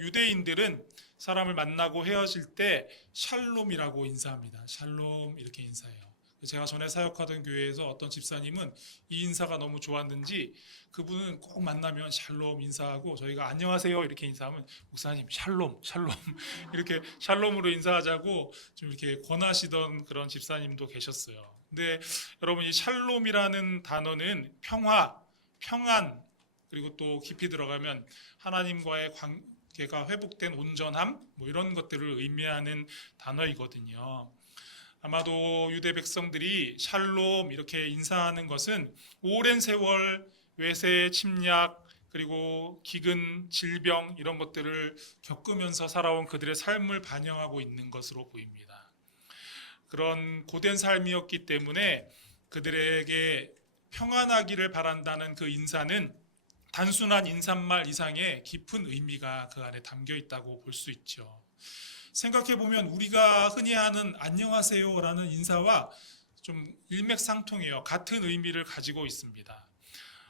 유대인들은 사람을 만나고 헤어질 때 샬롬이라고 인사합니다. 샬롬 이렇게 인사해요. 제가 전에 사역하던 교회에서 어떤 집사님은 이 인사가 너무 좋았는지 그분은 꼭 만나면 샬롬 인사하고 저희가 안녕하세요 이렇게 인사하면 목사님 샬롬 샬롬 이렇게 샬롬으로 인사하자고 좀 이렇게 권하시던 그런 집사님도 계셨어요. 근데 여러분 이 샬롬이라는 단어는 평화, 평안 그리고 또 깊이 들어가면 하나님과의 관계가 회복된 온전함 뭐 이런 것들을 의미하는 단어이거든요. 아마도 유대 백성들이 샬롬 이렇게 인사하는 것은 오랜 세월 외세 침략 그리고 기근 질병 이런 것들을 겪으면서 살아온 그들의 삶을 반영하고 있는 것으로 보입니다. 그런 고된 삶이었기 때문에 그들에게 평안하기를 바란다는 그 인사는 단순한 인사말 이상의 깊은 의미가 그 안에 담겨 있다고 볼 수 있죠. 생각해 보면 우리가 흔히 하는 안녕하세요라는 인사와 좀 일맥상통해요. 같은 의미를 가지고 있습니다.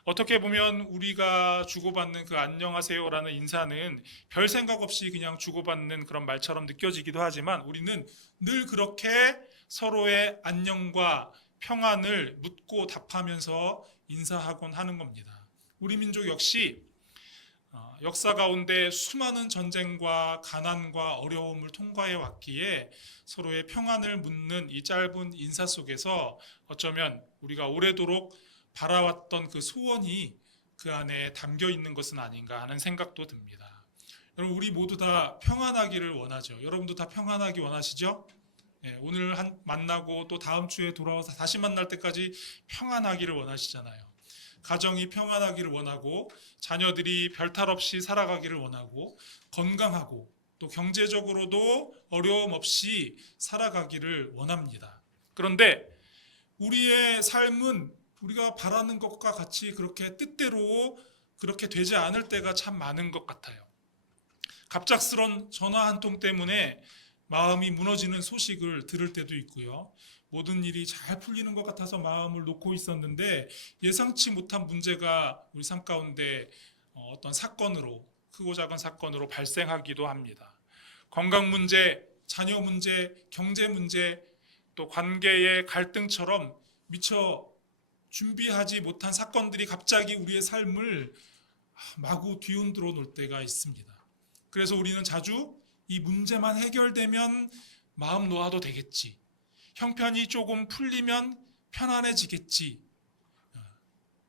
어떻게 보면 우리가 주고받는 그 안녕하세요라는 인사는 별 생각 없이 그냥 주고받는 그런 말처럼 느껴지기도 하지만 우리는 늘 그렇게 서로의 안녕과 평안을 묻고 답하면서 인사하곤 하는 겁니다. 우리 민족 역시 역사 가운데 수많은 전쟁과 가난과 어려움을 통과해 왔기에 서로의 평안을 묻는 이 짧은 인사 속에서 어쩌면 우리가 오래도록 바라왔던 그 소원이 그 안에 담겨 있는 것은 아닌가 하는 생각도 듭니다. 여러분 우리 모두 다 평안하기를 원하죠. 여러분도 다 평안하기 원하시죠? 네, 오늘 만나고 또 다음 주에 돌아와서 다시 만날 때까지 평안하기를 원하시잖아요. 가정이 평안하기를 원하고 자녀들이 별탈 없이 살아가기를 원하고 건강하고 또 경제적으로도 어려움 없이 살아가기를 원합니다. 그런데 우리의 삶은 우리가 바라는 것과 같이 그렇게 뜻대로 그렇게 되지 않을 때가 참 많은 것 같아요. 갑작스런 전화 한 통 때문에 마음이 무너지는 소식을 들을 때도 있고요. 모든 일이 잘 풀리는 것 같아서 마음을 놓고 있었는데 예상치 못한 문제가 우리 삶 가운데 어떤 사건으로 크고 작은 사건으로 발생하기도 합니다. 건강 문제, 자녀 문제, 경제 문제, 또 관계의 갈등처럼 미처 준비하지 못한 사건들이 갑자기 우리의 삶을 마구 뒤흔들어 놓을 때가 있습니다. 그래서 우리는 자주 이 문제만 해결되면 마음 놓아도 되겠지. 형편이 조금 풀리면 편안해지겠지.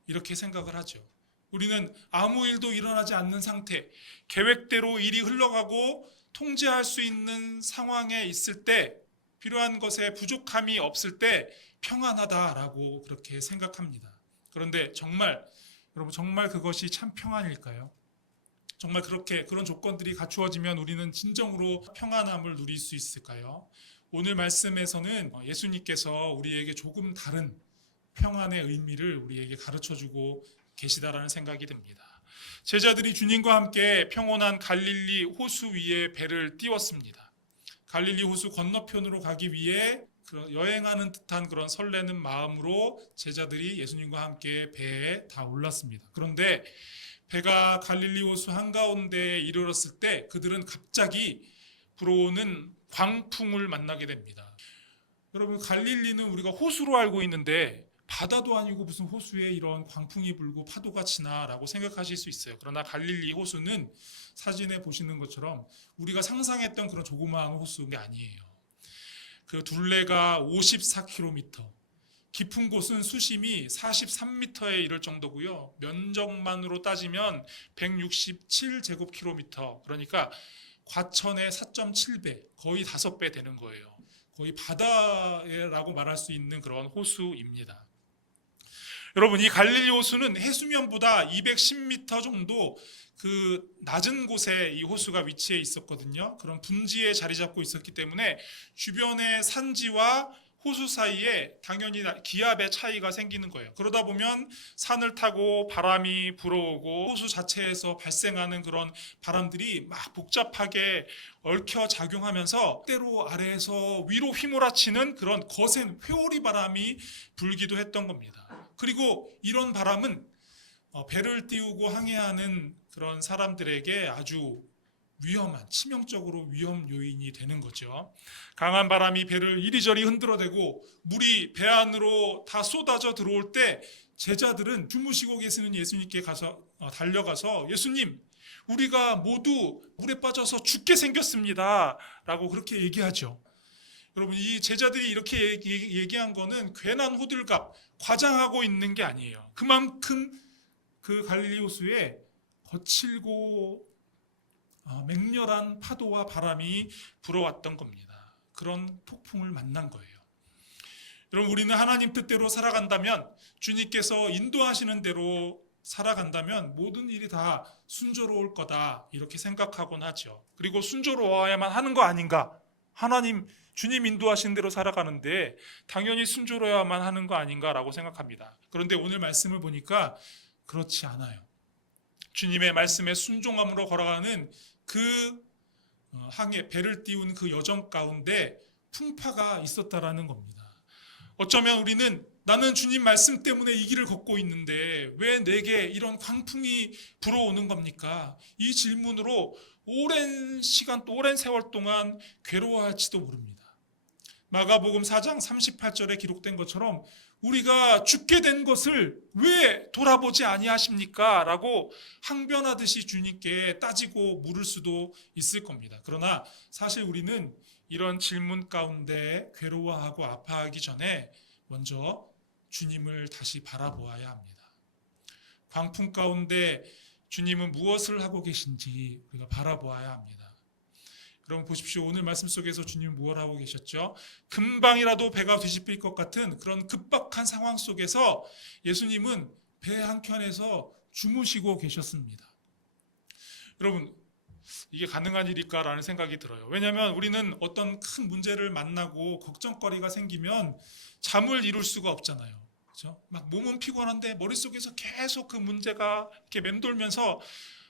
이렇게 생각을 하죠. 우리는 아무 일도 일어나지 않는 상태, 계획대로 일이 흘러가고 통제할 수 있는 상황에 있을 때, 필요한 것에 부족함이 없을 때 평안하다라고 그렇게 생각합니다. 그런데 여러분 정말 그것이 참 평안일까요? 정말 그런 조건들이 갖추어지면 우리는 진정으로 평안함을 누릴 수 있을까요? 오늘 말씀에서는 예수님께서 우리에게 조금 다른 평안의 의미를 우리에게 가르쳐주고 계시다라는 생각이 듭니다. 제자들이 주님과 함께 평온한 갈릴리 호수 위에 배를 띄웠습니다. 갈릴리 호수 건너편으로 가기 위해 여행하는 듯한 그런 설레는 마음으로 제자들이 예수님과 함께 배에 다 올랐습니다. 그런데 배가 갈릴리 호수 한가운데에 이르렀을 때 그들은 갑자기 불어오는 광풍을 만나게 됩니다. 여러분 갈릴리는 우리가 호수로 알고 있는데 바다도 아니고 무슨 호수에 이런 광풍이 불고 파도가 치나라고 생각하실 수 있어요. 그러나 갈릴리 호수는 사진에 보시는 것처럼 우리가 상상했던 그런 조그마한 호수가 아니에요. 그 둘레가 54km, 깊은 곳은 수심이 43m에 이를 정도고요. 면적만으로 따지면 167제곱킬로미터, 그러니까 과천의 4.7배, 거의 5배 되는 거예요. 거의 바다라고 말할 수 있는 그런 호수입니다. 여러분 이 갈릴리 호수는 해수면보다 210m 정도 그 낮은 곳에 이 호수가 위치해 있었거든요. 그런 분지에 자리 잡고 있었기 때문에 주변의 산지와 호수 사이에 당연히 기압의 차이가 생기는 거예요. 그러다 보면 산을 타고 바람이 불어오고 호수 자체에서 발생하는 그런 바람들이 막 복잡하게 얽혀 작용하면서 때로 아래에서 위로 휘몰아치는 그런 거센 회오리 바람이 불기도 했던 겁니다. 그리고 이런 바람은 배를 띄우고 항해하는 그런 사람들에게 아주 위험한, 치명적으로 위험 요인이 되는 거죠. 강한 바람이 배를 이리저리 흔들어대고 물이 배 안으로 다 쏟아져 들어올 때 제자들은 주무시고 계시는 예수님께 달려가서 예수님, 우리가 모두 물에 빠져서 죽게 생겼습니다 라고 그렇게 얘기하죠. 여러분, 이 제자들이 이렇게 얘기한 거는 괜한 호들갑, 과장하고 있는 게 아니에요. 그만큼 그 갈릴리 호수에 거칠고 맹렬한 파도와 바람이 불어왔던 겁니다. 그런 폭풍을 만난 거예요. 여러분, 우리는 하나님 뜻대로 살아간다면, 주님께서 인도하시는 대로 살아간다면 모든 일이 다 순조로울 거다 이렇게 생각하곤 하죠. 그리고 순조로워야만 하는 거 아닌가? 주님 인도하신 대로 살아가는데 당연히 순조로워야만 하는 거 아닌가라고 생각합니다. 그런데 오늘 말씀을 보니까 그렇지 않아요. 주님의 말씀에 순종함으로 걸어가는 그 항해, 배를 띄운 그 여정 가운데 풍파가 있었다라는 겁니다. 어쩌면 우리는 나는 주님 말씀 때문에 이 길을 걷고 있는데 왜 내게 이런 광풍이 불어오는 겁니까? 이 질문으로 오랜 시간, 오랜 세월 동안 괴로워할지도 모릅니다. 마가복음 4장 38절에 기록된 것처럼 우리가 죽게 된 것을 왜 돌아보지 아니하십니까? 라고 항변하듯이 주님께 따지고 물을 수도 있을 겁니다. 그러나 사실 우리는 이런 질문 가운데 괴로워하고 아파하기 전에 먼저 주님을 다시 바라보아야 합니다. 광풍 가운데 주님은 무엇을 하고 계신지 우리가 바라보아야 합니다. 여러분 보십시오. 오늘 말씀 속에서 주님은 무엇을 하고 계셨죠? 금방이라도 배가 뒤집힐 것 같은 그런 급박한 상황 속에서 예수님은 배 한켠에서 주무시고 계셨습니다. 여러분, 이게 가능한 일일까라는 생각이 들어요. 왜냐하면 우리는 어떤 큰 문제를 만나고 걱정거리가 생기면 잠을 이룰 수가 없잖아요. 그렇죠? 막 몸은 피곤한데 머릿속에서 계속 그 문제가 이렇게 맴돌면서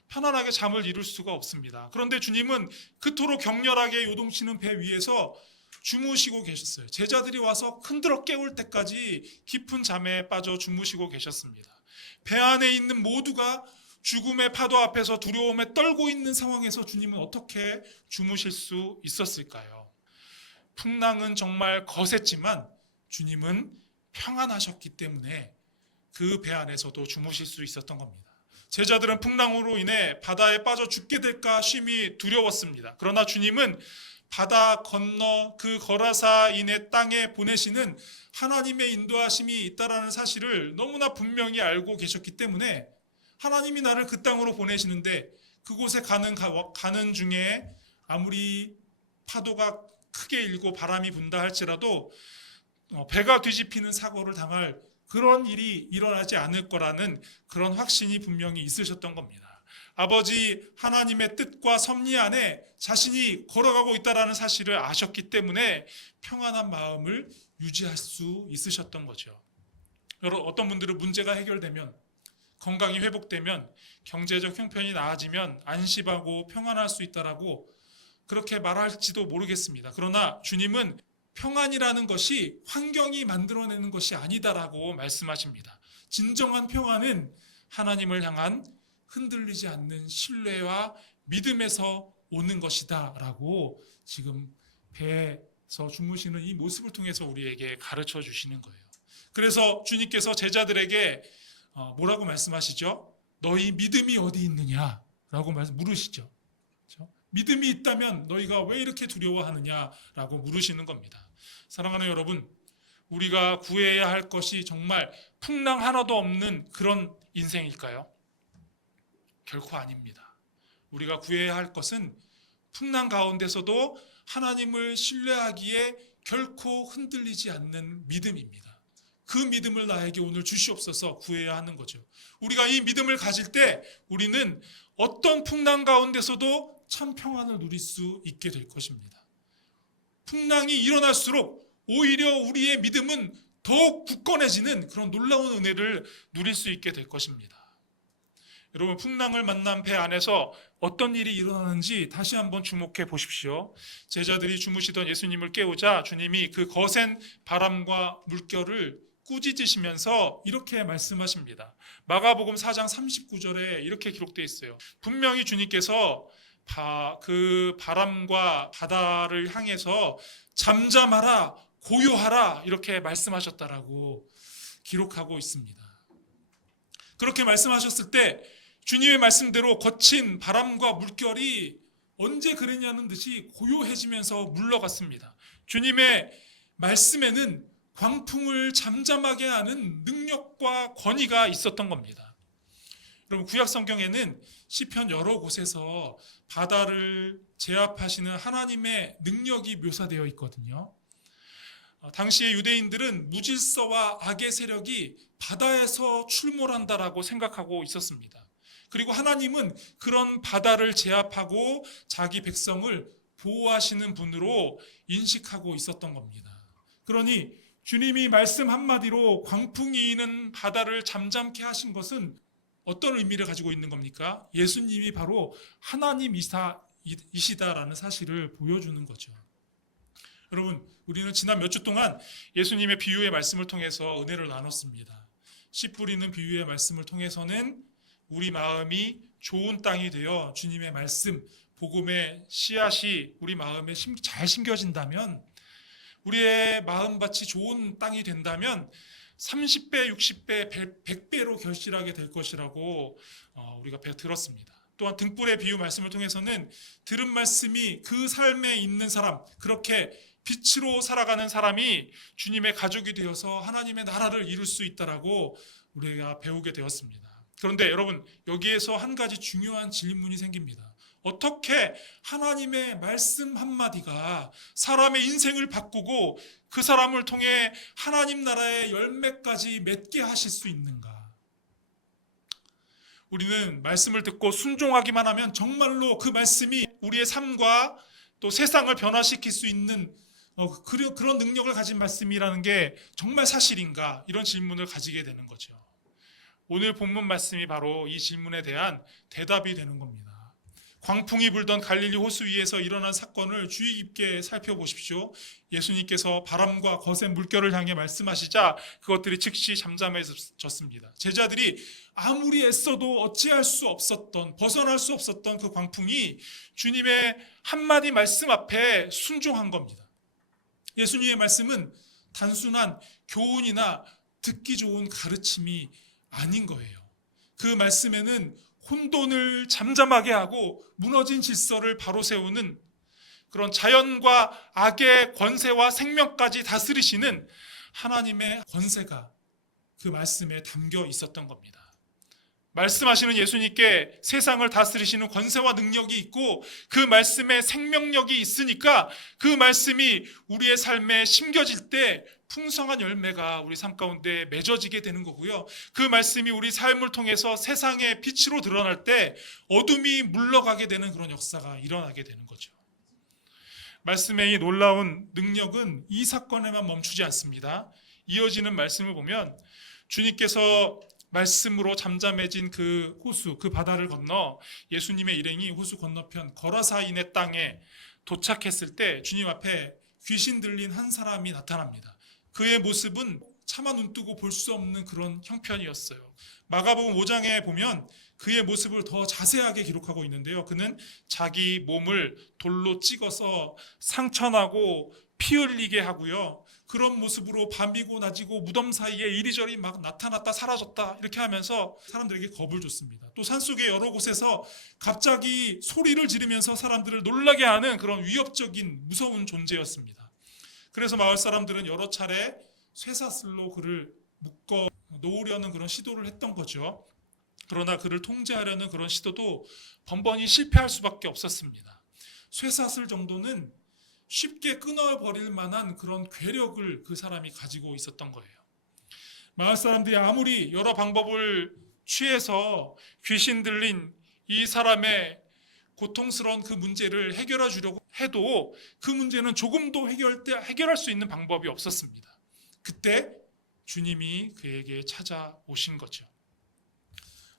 편안하게 잠을 이룰 수가 없습니다. 그런데 주님은 그토록 격렬하게 요동치는 배 위에서 주무시고 계셨어요. 제자들이 와서 흔들어 깨울 때까지 깊은 잠에 빠져 주무시고 계셨습니다. 배 안에 있는 모두가 죽음의 파도 앞에서 두려움에 떨고 있는 상황에서 주님은 어떻게 주무실 수 있었을까요? 풍랑은 정말 거셌지만 주님은 평안하셨기 때문에 그 배 안에서도 주무실 수 있었던 겁니다. 제자들은 풍랑으로 인해 바다에 빠져 죽게 될까 심히 두려웠습니다. 그러나 주님은 바다 건너 그 거라사인의 땅에 보내시는 하나님의 인도하심이 있다라는 사실을 너무나 분명히 알고 계셨기 때문에 하나님이 나를 그 땅으로 보내시는데 그곳에 가는 중에 아무리 파도가 크게 일고 바람이 분다 할지라도 배가 뒤집히는 사고를 당할 그런 일이 일어나지 않을 거라는 그런 확신이 분명히 있으셨던 겁니다. 아버지 하나님의 뜻과 섭리 안에 자신이 걸어가고 있다는 사실을 아셨기 때문에 평안한 마음을 유지할 수 있으셨던 거죠. 여러분, 어떤 분들은 문제가 해결되면, 건강이 회복되면, 경제적 형편이 나아지면 안심하고 평안할 수 있다라고 그렇게 말할지도 모르겠습니다. 그러나 주님은 평안이라는 것이 환경이 만들어내는 것이 아니다라고 말씀하십니다. 진정한 평안은 하나님을 향한 흔들리지 않는 신뢰와 믿음에서 오는 것이다 라고 지금 배에서 주무시는 이 모습을 통해서 우리에게 가르쳐 주시는 거예요. 그래서 주님께서 제자들에게 뭐라고 말씀하시죠? 너희 믿음이 어디 있느냐 라고 물으시죠. 그렇죠? 믿음이 있다면 너희가 왜 이렇게 두려워하느냐라고 물으시는 겁니다. 사랑하는 여러분, 우리가 구해야 할 것이 정말 풍랑 하나도 없는 그런 인생일까요? 결코 아닙니다. 우리가 구해야 할 것은 풍랑 가운데서도 하나님을 신뢰하기에 결코 흔들리지 않는 믿음입니다. 그 믿음을 나에게 오늘 주시옵소서 구해야 하는 거죠. 우리가 이 믿음을 가질 때 우리는 어떤 풍랑 가운데서도 참 평안을 누릴 수 있게 될 것입니다. 풍랑이 일어날수록 오히려 우리의 믿음은 더욱 굳건해지는 그런 놀라운 은혜를 누릴 수 있게 될 것입니다. 여러분, 풍랑을 만난 배 안에서 어떤 일이 일어나는지 다시 한번 주목해 보십시오. 제자들이 주무시던 예수님을 깨우자 주님이 그 거센 바람과 물결을 꾸짖으시면서 이렇게 말씀하십니다. 마가복음 4장 39절에 이렇게 기록되어 있어요. 분명히 주님께서 그 바람과 바다를 향해서 잠잠하라, 고요하라 이렇게 말씀하셨다라고 기록하고 있습니다. 그렇게 말씀하셨을 때 주님의 말씀대로 거친 바람과 물결이 언제 그랬냐는 듯이 고요해지면서 물러갔습니다. 주님의 말씀에는 광풍을 잠잠하게 하는 능력과 권위가 있었던 겁니다. 여러분, 구약 성경에는 시편 여러 곳에서 바다를 제압하시는 하나님의 능력이 묘사되어 있거든요. 당시의 유대인들은 무질서와 악의 세력이 바다에서 출몰한다라고 생각하고 있었습니다. 그리고 하나님은 그런 바다를 제압하고 자기 백성을 보호하시는 분으로 인식하고 있었던 겁니다. 그러니 주님이 말씀 한마디로 광풍이 이는 바다를 잠잠케 하신 것은 어떤 의미를 가지고 있는 겁니까? 예수님이 바로 하나님이시다라는 사실을 보여주는 거죠. 여러분, 우리는 지난 몇 주 동안 예수님의 비유의 말씀을 통해서 은혜를 나눴습니다. 씨 뿌리는 비유의 말씀을 통해서는 우리 마음이 좋은 땅이 되어 주님의 말씀, 복음의 씨앗이 우리 마음에 잘 심겨진다면, 우리의 마음밭이 좋은 땅이 된다면 30배, 60배, 100배로 결실하게 될 것이라고 우리가 들었습니다. 또한 등불의 비유 말씀을 통해서는 들은 말씀이 그 삶에 있는 사람, 그렇게 빛으로 살아가는 사람이 주님의 가족이 되어서 하나님의 나라를 이룰 수 있다라고 우리가 배우게 되었습니다. 그런데 여러분, 여기에서 한 가지 중요한 질문이 생깁니다. 어떻게 하나님의 말씀 한마디가 사람의 인생을 바꾸고 그 사람을 통해 하나님 나라의 열매까지 맺게 하실 수 있는가? 우리는 말씀을 듣고 순종하기만 하면 정말로 그 말씀이 우리의 삶과 또 세상을 변화시킬 수 있는 그런 능력을 가진 말씀이라는 게 정말 사실인가? 이런 질문을 가지게 되는 거죠. 오늘 본문 말씀이 바로 이 질문에 대한 대답이 되는 겁니다. 광풍이 불던 갈릴리 호수 위에서 일어난 사건을 주의 깊게 살펴보십시오. 예수님께서 바람과 거센 물결을 향해 말씀하시자 그것들이 즉시 잠잠해졌습니다. 제자들이 아무리 애써도 어찌할 수 없었던, 벗어날 수 없었던 그 광풍이 주님의 한마디 말씀 앞에 순종한 겁니다. 예수님의 말씀은 단순한 교훈이나 듣기 좋은 가르침이 아닌 거예요. 그 말씀에는 혼돈을 잠잠하게 하고 무너진 질서를 바로 세우는 그런 자연과 악의 권세와 생명까지 다스리시는 하나님의 권세가 그 말씀에 담겨 있었던 겁니다. 말씀하시는 예수님께 세상을 다스리시는 권세와 능력이 있고 그 말씀에 생명력이 있으니까 그 말씀이 우리의 삶에 심겨질 때 풍성한 열매가 우리 삶 가운데 맺어지게 되는 거고요. 그 말씀이 우리 삶을 통해서 세상의 빛으로 드러날 때 어둠이 물러가게 되는 그런 역사가 일어나게 되는 거죠. 말씀의 이 놀라운 능력은 이 사건에만 멈추지 않습니다. 이어지는 말씀을 보면 주님께서 말씀으로 잠잠해진 그 호수, 그 바다를 건너 예수님의 일행이 호수 건너편 거라사인의 땅에 도착했을 때 주님 앞에 귀신 들린 한 사람이 나타납니다. 그의 모습은 차마 눈뜨고 볼 수 없는 그런 형편이었어요. 마가복음 5장에 보면 그의 모습을 더 자세하게 기록하고 있는데요. 그는 자기 몸을 돌로 찍어서 상처나고 피 흘리게 하고요. 그런 모습으로 밤이고 낮이고 무덤 사이에 이리저리 막 나타났다 사라졌다 이렇게 하면서 사람들에게 겁을 줬습니다. 또 산속의 여러 곳에서 갑자기 소리를 지르면서 사람들을 놀라게 하는 그런 위협적인 무서운 존재였습니다. 그래서 마을 사람들은 여러 차례 쇠사슬로 그를 묶어 놓으려는 그런 시도를 했던 거죠. 그러나 그를 통제하려는 그런 시도도 번번이 실패할 수밖에 없었습니다. 쇠사슬 정도는 쉽게 끊어버릴 만한 그런 괴력을 그 사람이 가지고 있었던 거예요. 마을 사람들이 아무리 여러 방법을 취해서 귀신 들린 이 사람의 고통스러운 그 문제를 해결해 주려고 해도 그 문제는 조금도 해결할 수 있는 방법이 없었습니다. 그때 주님이 그에게 찾아오신 거죠.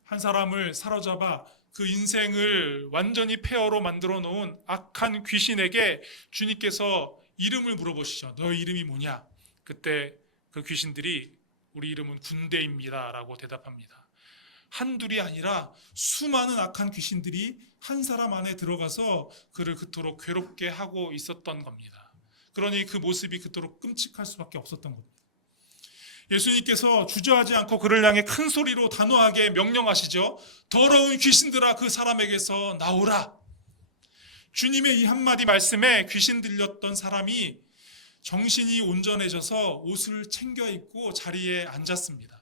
한 사람을 사로잡아 그 인생을 완전히 폐허로 만들어 놓은 악한 귀신에게 주님께서 이름을 물어보시죠. 너의 이름이 뭐냐? 그때 그 귀신들이 우리 이름은 군대입니다 라고 대답합니다. 한둘이 아니라 수많은 악한 귀신들이 한 사람 안에 들어가서 그를 그토록 괴롭게 하고 있었던 겁니다. 그러니 그 모습이 그토록 끔찍할 수밖에 없었던 겁니다. 예수님께서 주저하지 않고 그를 향해 큰 소리로 단호하게 명령하시죠. 더러운 귀신들아 그 사람에게서 나오라. 주님의 이 한마디 말씀에 귀신 들렸던 사람이 정신이 온전해져서 옷을 챙겨 입고 자리에 앉았습니다.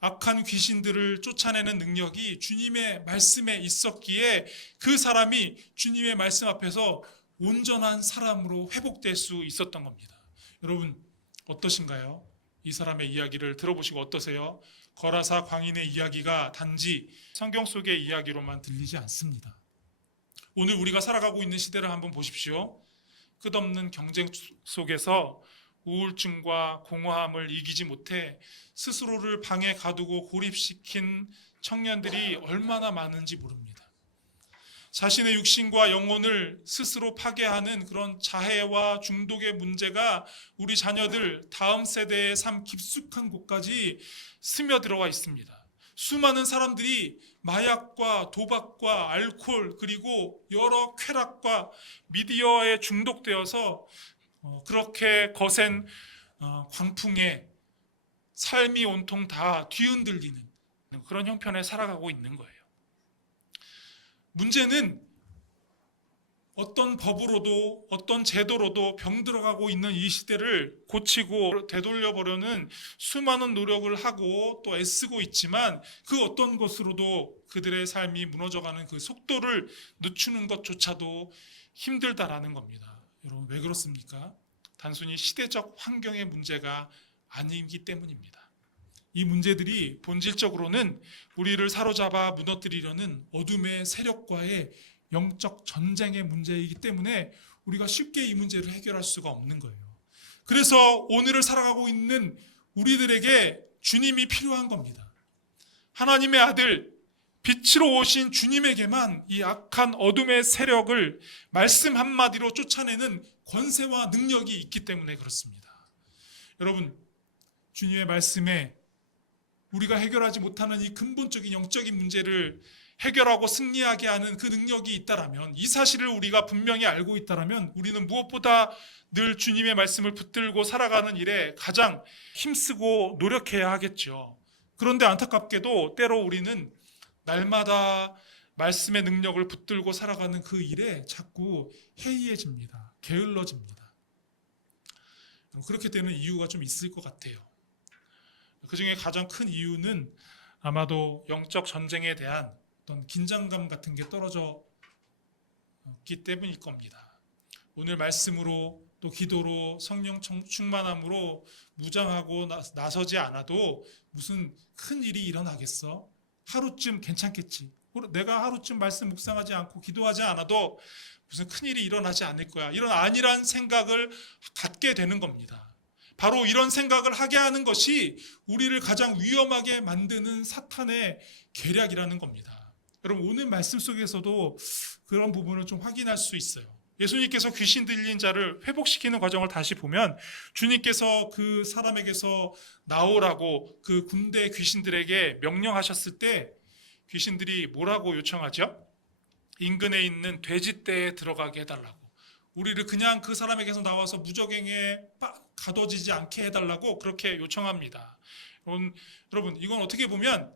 악한 귀신들을 쫓아내는 능력이 주님의 말씀에 있었기에 그 사람이 주님의 말씀 앞에서 온전한 사람으로 회복될 수 있었던 겁니다. 여러분 어떠신가요? 이 사람의 이야기를 들어보시고 어떠세요? 거라사 광인의 이야기가 단지 성경 속의 이야기로만 들리지 않습니다. 오늘 우리가 살아가고 있는 시대를 한번 보십시오. 끝없는 경쟁 속에서 우울증과 공허함을 이기지 못해 스스로를 방에 가두고 고립시킨 청년들이 얼마나 많은지 모릅니다. 자신의 육신과 영혼을 스스로 파괴하는 그런 자해와 중독의 문제가 우리 자녀들 다음 세대의 삶 깊숙한 곳까지 스며들어와 있습니다. 수많은 사람들이 마약과 도박과 알코올 그리고 여러 쾌락과 미디어에 중독되어서 그렇게 거센 광풍에 삶이 온통 다 뒤흔들리는 그런 형편에 살아가고 있는 거예요. 문제는 어떤 법으로도 어떤 제도로도 병들어가고 있는 이 시대를 고치고 되돌려보려는 수많은 노력을 하고 또 애쓰고 있지만 그 어떤 것으로도 그들의 삶이 무너져가는 그 속도를 늦추는 것조차도 힘들다라는 겁니다. 여러분 왜 그렇습니까? 단순히 시대적 환경의 문제가 아니기 때문입니다. 이 문제들이 본질적으로는 우리를 사로잡아 무너뜨리려는 어둠의 세력과의 영적 전쟁의 문제이기 때문에 우리가 쉽게 이 문제를 해결할 수가 없는 거예요. 그래서 오늘을 살아가고 있는 우리들에게 주님이 필요한 겁니다. 하나님의 아들 빛으로 오신 주님에게만 이 악한 어둠의 세력을 말씀 한마디로 쫓아내는 권세와 능력이 있기 때문에 그렇습니다. 여러분 주님의 말씀에 우리가 해결하지 못하는 이 근본적인 영적인 문제를 해결하고 승리하게 하는 그 능력이 있다라면, 이 사실을 우리가 분명히 알고 있다라면 우리는 무엇보다 늘 주님의 말씀을 붙들고 살아가는 일에 가장 힘쓰고 노력해야 하겠죠. 그런데 안타깝게도 때로 우리는 날마다 말씀의 능력을 붙들고 살아가는 그 일에 자꾸 해이해집니다. 게을러집니다. 그렇게 되는 이유가 좀 있을 것 같아요. 그 중에 가장 큰 이유는 아마도 영적 전쟁에 대한 어떤 긴장감 같은 게 떨어졌기 때문일 겁니다. 오늘 말씀으로 또 기도로 성령 충만함으로 무장하고 나서지 않아도 무슨 큰 일이 일어나겠어? 하루쯤 괜찮겠지. 내가 하루쯤 말씀 묵상하지 않고 기도하지 않아도 무슨 큰 일이 일어나지 않을 거야. 이런 안일한 생각을 갖게 되는 겁니다. 바로 이런 생각을 하게 하는 것이 우리를 가장 위험하게 만드는 사탄의 계략이라는 겁니다. 여러분 오늘 말씀 속에서도 그런 부분을 좀 확인할 수 있어요. 예수님께서 귀신 들린 자를 회복시키는 과정을 다시 보면 주님께서 그 사람에게서 나오라고 그 군대 귀신들에게 명령하셨을 때 귀신들이 뭐라고 요청하죠? 인근에 있는 돼지떼에 들어가게 해달라고. 우리를 그냥 그 사람에게서 나와서 무적행에 가둬지지 않게 해달라고 그렇게 요청합니다. 여러분 이건 어떻게 보면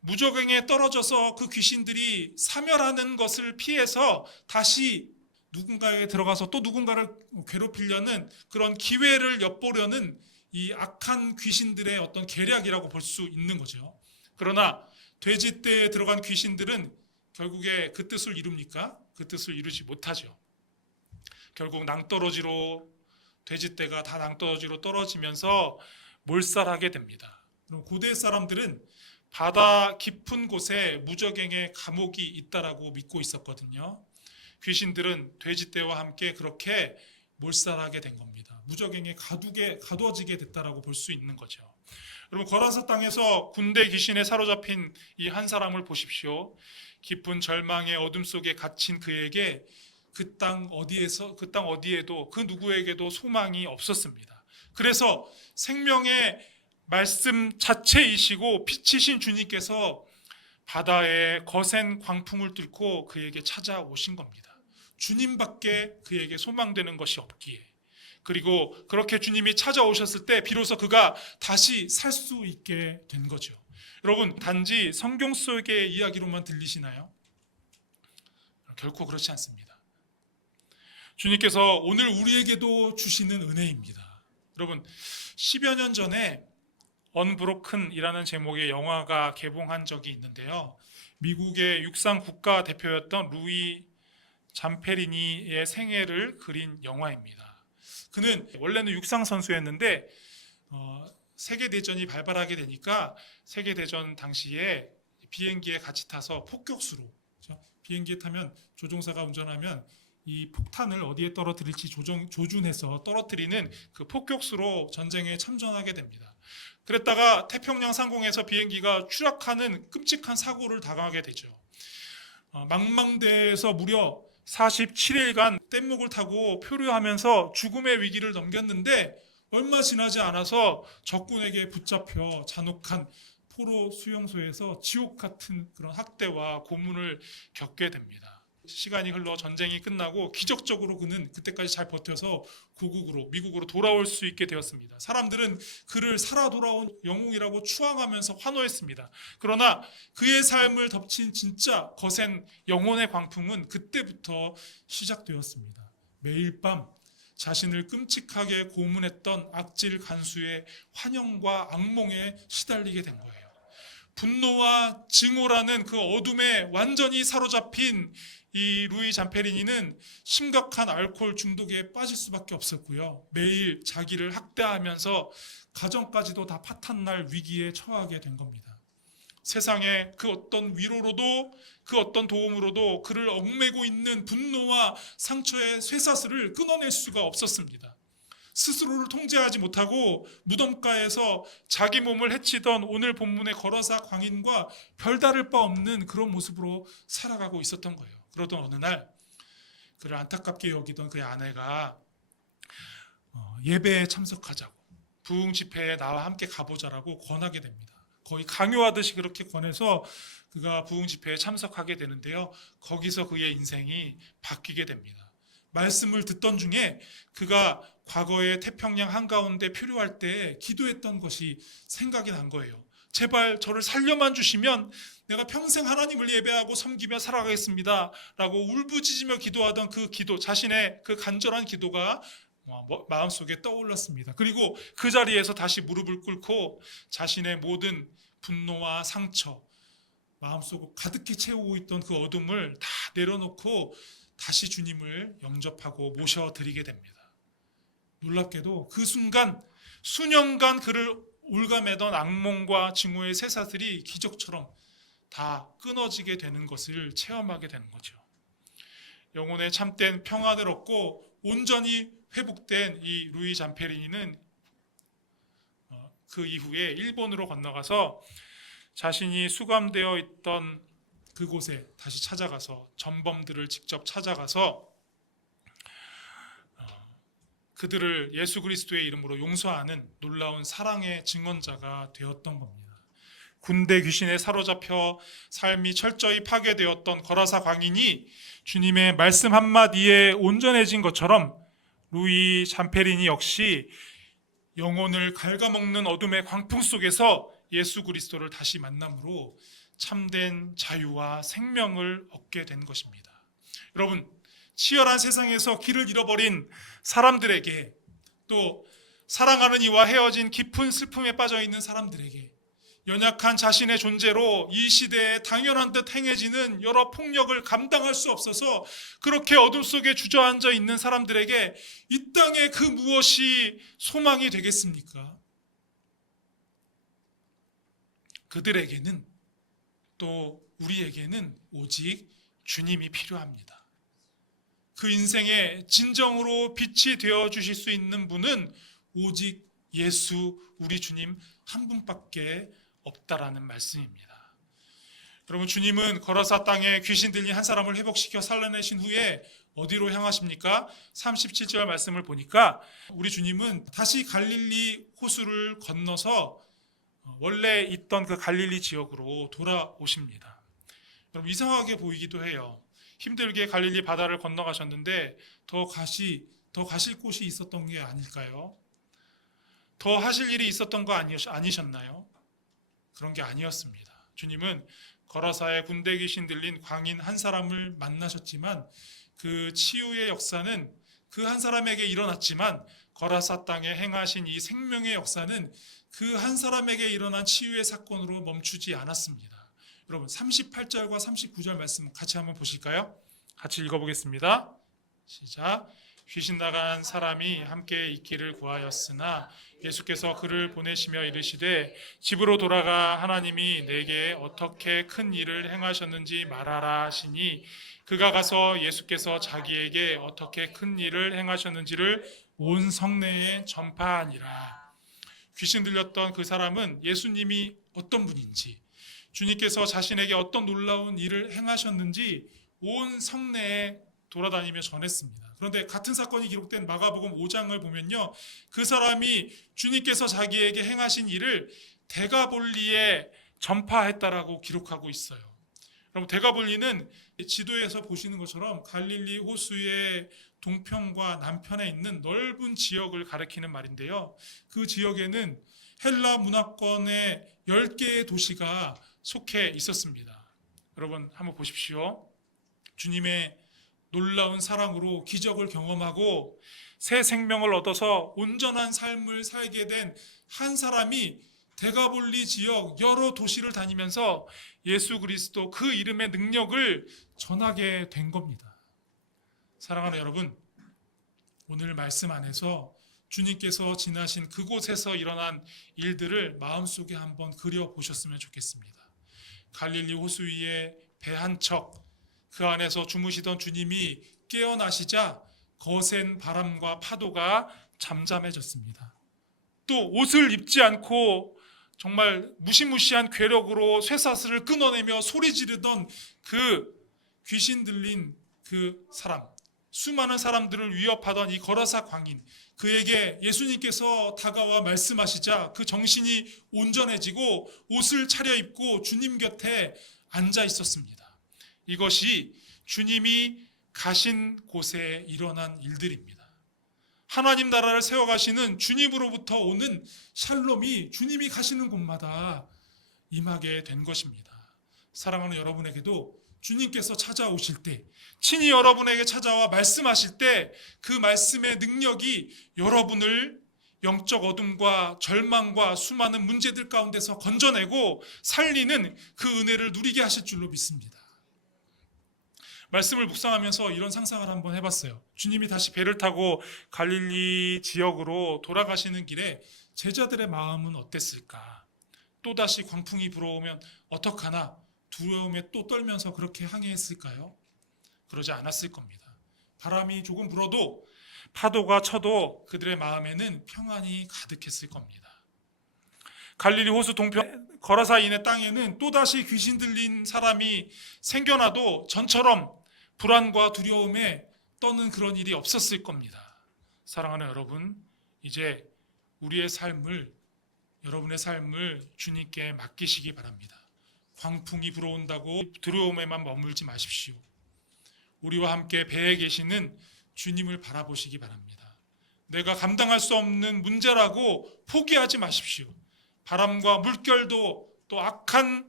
무적행에 떨어져서 그 귀신들이 사멸하는 것을 피해서 다시 누군가에 들어가서 또 누군가를 괴롭히려는 그런 기회를 엿보려는 이 악한 귀신들의 어떤 계략이라고 볼 수 있는 거죠. 그러나 돼지떼에 들어간 귀신들은 결국에 그 뜻을 이룹니까? 그 뜻을 이루지 못하죠. 결국 낭떠러지로 돼지떼가 다 낭떠러지로 떨어지면서 몰살하게 됩니다. 고대 사람들은 바다 깊은 곳에 무적행의 감옥이 있다라고 믿고 있었거든요. 귀신들은 돼지떼와 함께 그렇게 몰살하게 된 겁니다. 무적행에 가두어지게 됐다라고 볼 수 있는 거죠. 여러분 거라사 땅에서 군대 귀신에 사로잡힌 이 한 사람을 보십시오. 깊은 절망의 어둠 속에 갇힌 그에게 그 땅 어디에도 그 누구에게도 소망이 없었습니다. 그래서 생명의 말씀 자체이시고 빛이신 주님께서 바다의 거센 광풍을 뚫고 그에게 찾아오신 겁니다. 주님밖에 그에게 소망되는 것이 없기에, 그리고 그렇게 주님이 찾아오셨을 때 비로소 그가 다시 살 수 있게 된 거죠. 여러분, 단지 성경 속의 이야기로만 들리시나요? 결코 그렇지 않습니다. 주님께서 오늘 우리에게도 주시는 은혜입니다. 여러분, 10여 년 전에 언브로큰이라는 제목의 영화가 개봉한 적이 있는데요. 미국의 육상 국가 대표였던 루이 잠페리니의 생애를 그린 영화입니다. 그는 원래는 육상 선수였는데 세계대전이 발발하게 되니까 세계대전 당시에 비행기에 같이 타서 폭격수로, 그렇죠? 비행기에 타면 조종사가 운전하면 이 폭탄을 어디에 떨어뜨릴지 조준해서 떨어뜨리는 그 폭격수로 전쟁에 참전하게 됩니다. 그랬다가 태평양 상공에서 비행기가 추락하는 끔찍한 사고를 당하게 되죠. 망망대해에서 무려 47일간 뗏목을 타고 표류하면서 죽음의 위기를 넘겼는데 얼마 지나지 않아서 적군에게 붙잡혀 잔혹한 포로 수용소에서 지옥 같은 그런 학대와 고문을 겪게 됩니다. 시간이 흘러 전쟁이 끝나고 기적적으로 그는 그때까지 잘 버텨서 미국으로 돌아올 수 있게 되었습니다. 사람들은 그를 살아 돌아온 영웅이라고 추앙하면서 환호했습니다. 그러나 그의 삶을 덮친 진짜 거센 영혼의 광풍은 그때부터 시작되었습니다. 매일 밤 자신을 끔찍하게 고문했던 악질 간수의 환영과 악몽에 시달리게 된 거예요. 분노와 증오라는 그 어둠에 완전히 사로잡힌 이 루이 잠페리니는 심각한 알코올 중독에 빠질 수밖에 없었고요. 매일 자기를 학대하면서 가정까지도 다 파탄날 위기에 처하게 된 겁니다. 세상에 그 어떤 위로로도 그 어떤 도움으로도 그를 얽매고 있는 분노와 상처의 쇠사슬을 끊어낼 수가 없었습니다. 스스로를 통제하지 못하고 무덤가에서 자기 몸을 해치던 오늘 본문의 거라사 광인과 별다를 바 없는 그런 모습으로 살아가고 있었던 거예요. 그러던 어느 날 그를 안타깝게 여기던 그의 아내가 예배에 참석하자고, 부흥 집회에 나와 함께 가보자라고 권하게 됩니다. 거의 강요하듯이 그렇게 권해서 그가 부흥 집회에 참석하게 되는데요. 거기서 그의 인생이 바뀌게 됩니다. 말씀을 듣던 중에 그가 과거에 태평양 한가운데 표류할 때 기도했던 것이 생각이 난 거예요. 제발 저를 살려만 주시면 내가 평생 하나님을 예배하고 섬기며 살아가겠습니다 라고 울부짖으며 기도하던 그 기도, 자신의 그 간절한 기도가 마음속에 떠올랐습니다. 그리고 그 자리에서 다시 무릎을 꿇고 자신의 모든 분노와 상처, 마음속 가득히 채우고 있던 그 어둠을 다 내려놓고 다시 주님을 영접하고 모셔드리게 됩니다. 놀랍게도 그 순간 수년간 그를 올가매던 악몽과 증오의 쇠사슬이 기적처럼 다 끊어지게 되는 것을 체험하게 되는 거죠. 영혼의 참된 평안을 얻고 온전히 회복된 이 루이 잠페리니는 그 이후에 일본으로 건너가서 자신이 수감되어 있던 그곳에 다시 찾아가서 전범들을 직접 찾아가서 그들을 예수 그리스도의 이름으로 용서하는 놀라운 사랑의 증언자가 되었던 겁니다. 군대 귀신에 사로잡혀 삶이 철저히 파괴되었던 거라사 광인이 주님의 말씀 한마디에 온전해진 것처럼 루이 잠페리니 역시 영혼을 갉아먹는 어둠의 광풍 속에서 예수 그리스도를 다시 만남으로 참된 자유와 생명을 얻게 된 것입니다. 여러분, 치열한 세상에서 길을 잃어버린 사람들에게, 또 사랑하는 이와 헤어진 깊은 슬픔에 빠져 있는 사람들에게, 연약한 자신의 존재로 이 시대에 당연한 듯 행해지는 여러 폭력을 감당할 수 없어서 그렇게 어둠 속에 주저앉아 있는 사람들에게 이 땅에 그 무엇이 소망이 되겠습니까? 그들에게는, 또 우리에게는 오직 주님이 필요합니다. 그 인생의 진정으로 빛이 되어 주실 수 있는 분은 오직 예수, 우리 주님 한 분밖에 없다라는 말씀입니다. 여러분, 주님은 거라사 땅에 귀신 들린 한 사람을 회복시켜 살려내신 후에 어디로 향하십니까? 37절 말씀을 보니까 우리 주님은 다시 갈릴리 호수를 건너서 원래 있던 그 갈릴리 지역으로 돌아오십니다. 여러분 이상하게 보이기도 해요. 힘들게 갈릴리 바다를 건너가셨는데 더 가실 곳이 있었던 게 아닐까요? 더 하실 일이 있었던 거 아니셨나요? 그런 게 아니었습니다. 주님은 거라사의 군대 귀신 들린 광인 한 사람을 만나셨지만 그 치유의 역사는 그 한 사람에게 일어났지만 거라사 땅에 행하신 이 생명의 역사는 그 한 사람에게 일어난 치유의 사건으로 멈추지 않았습니다. 여러분 38절과 39절 말씀 같이 한번 보실까요? 같이 읽어보겠습니다. 시작. 귀신 나간 사람이 함께 있기를 구하였으나 예수께서 그를 보내시며 이르시되 집으로 돌아가 하나님이 내게 어떻게 큰 일을 행하셨는지 말하라 하시니 그가 가서 예수께서 자기에게 어떻게 큰 일을 행하셨는지를 온 성내에 전파하니라. 귀신 들렸던 그 사람은 예수님이 어떤 분인지, 주님께서 자신에게 어떤 놀라운 일을 행하셨는지 온 성내에 돌아다니며 전했습니다. 그런데 같은 사건이 기록된 마가복음 5장을 보면요, 그 사람이 주님께서 자기에게 행하신 일을 데가볼리에 전파했다라고 기록하고 있어요. 여러분, 데가볼리는 지도에서 보시는 것처럼 갈릴리 호수의 동편과 남편에 있는 넓은 지역을 가리키는 말인데요, 그 지역에는 헬라 문화권의 10개의 도시가 속해 있었습니다. 여러분 한번 보십시오. 주님의 놀라운 사랑으로 기적을 경험하고 새 생명을 얻어서 온전한 삶을 살게 된 한 사람이 데가볼리 지역 여러 도시를 다니면서 예수 그리스도 그 이름의 능력을 전하게 된 겁니다. 사랑하는 여러분, 오늘 말씀 안에서 주님께서 지나신 그곳에서 일어난 일들을 마음속에 한번 그려보셨으면 좋겠습니다. 갈릴리 호수 위에 배 한 척, 그 안에서 주무시던 주님이 깨어나시자 거센 바람과 파도가 잠잠해졌습니다. 또 옷을 입지 않고 정말 무시무시한 괴력으로 쇠사슬을 끊어내며 소리 지르던 그 귀신 들린 그 사람, 수많은 사람들을 위협하던 이 거라사 광인, 그에게 예수님께서 다가와 말씀하시자 그 정신이 온전해지고 옷을 차려입고 주님 곁에 앉아 있었습니다. 이것이 주님이 가신 곳에 일어난 일들입니다. 하나님 나라를 세워가시는 주님으로부터 오는 샬롬이 주님이 가시는 곳마다 임하게 된 것입니다. 사랑하는 여러분에게도 주님께서 찾아오실 때, 친히 여러분에게 찾아와 말씀하실 때 그 말씀의 능력이 여러분을 영적 어둠과 절망과 수많은 문제들 가운데서 건져내고 살리는 그 은혜를 누리게 하실 줄로 믿습니다. 말씀을 묵상하면서 이런 상상을 한번 해봤어요. 주님이 다시 배를 타고 갈릴리 지역으로 돌아가시는 길에 제자들의 마음은 어땠을까? 또다시 광풍이 불어오면 어떡하나 두려움에 또 떨면서 그렇게 항해했을까요? 그러지 않았을 겁니다. 바람이 조금 불어도 파도가 쳐도 그들의 마음에는 평안이 가득했을 겁니다. 갈릴리 호수 동편 거라사인의 땅에는 또다시 귀신 들린 사람이 생겨나도 전처럼 불안과 두려움에 떠는 그런 일이 없었을 겁니다. 사랑하는 여러분, 이제 여러분의 삶을 주님께 맡기시기 바랍니다. 광풍이 불어온다고 두려움에만 머물지 마십시오. 우리와 함께 배에 계시는 주님을 바라보시기 바랍니다. 내가 감당할 수 없는 문제라고 포기하지 마십시오. 바람과 물결도 또 악한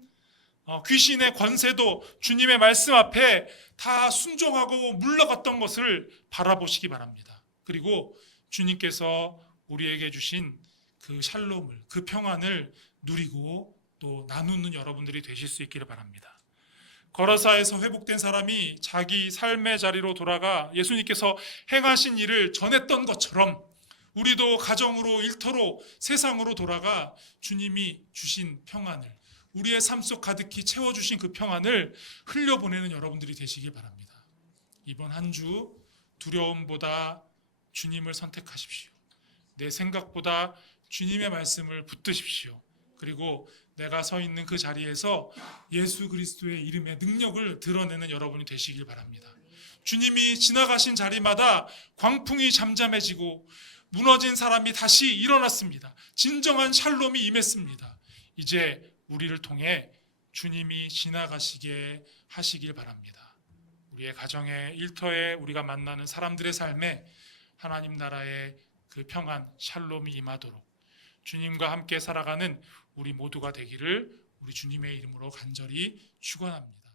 귀신의 권세도 주님의 말씀 앞에 다 순종하고 물러갔던 것을 바라보시기 바랍니다. 그리고 주님께서 우리에게 주신 그 샬롬을, 그 평안을 누리고 또 나누는 여러분들이 되실 수 있기를 바랍니다. 거라사에서 회복된 사람이 자기 삶의 자리로 돌아가 예수님께서 행하신 일을 전했던 것처럼 우리도 가정으로, 일터로, 세상으로 돌아가 주님이 주신 평안을, 우리의 삶 속 가득히 채워주신 그 평안을 흘려보내는 여러분들이 되시길 바랍니다. 이번 한 주 두려움보다 주님을 선택하십시오. 내 생각보다 주님의 말씀을 붙드십시오. 그리고 내가 서 있는 그 자리에서 예수 그리스도의 이름의 능력을 드러내는 여러분이 되시길 바랍니다. 주님이 지나가신 자리마다 광풍이 잠잠해지고 무너진 사람이 다시 일어났습니다. 진정한 샬롬이 임했습니다. 이제 우리를 통해 주님이 지나가시게 하시길 바랍니다. 우리의 가정의 일터에 우리가 만나는 사람들의 삶에 하나님 나라의 그 평안, 샬롬이 임하도록 주님과 함께 살아가는 우리 모두가 되기를 우리 주님의 이름으로 간절히 축원합니다.